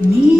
Me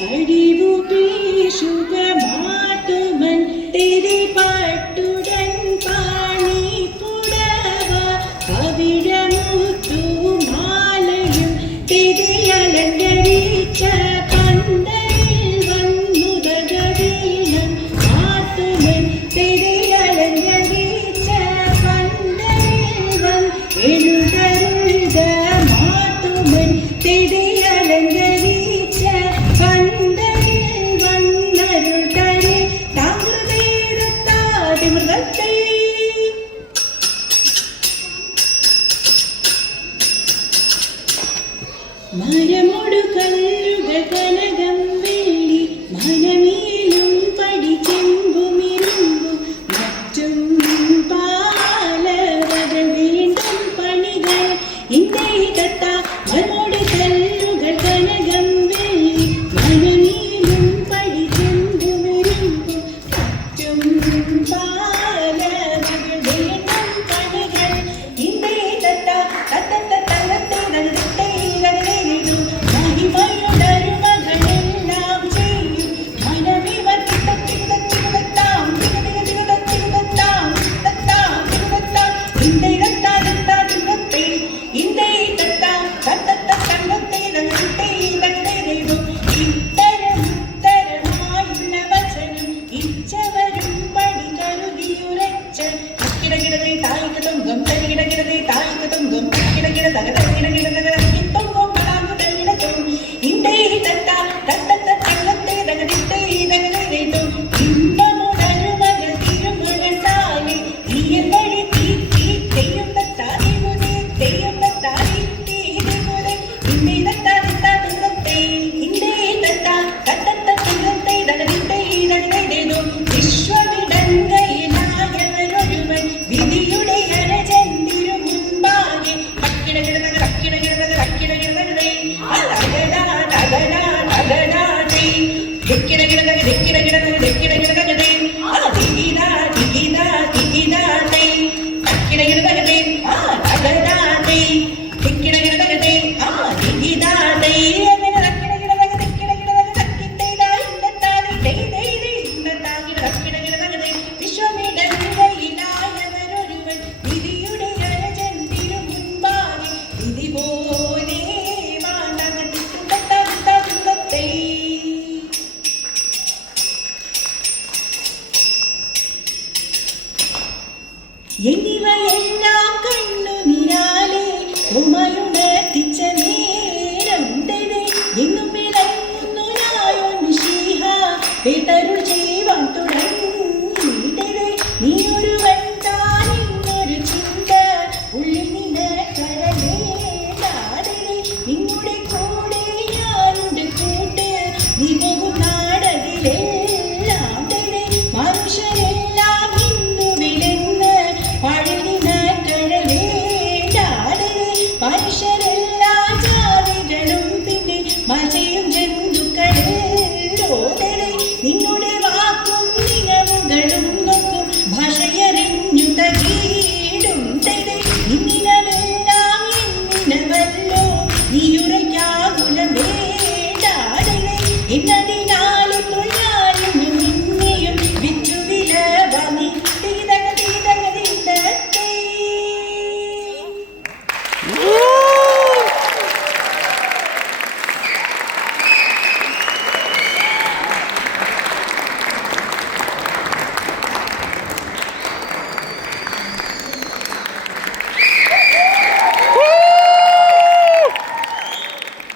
I live peace. ಮರೆ ಮುಡು ಕಲ್ಲು Gracias. എന്നിവയെല്ലാം കണ്ണു നിരാലേ ഉമയോ pouquinho.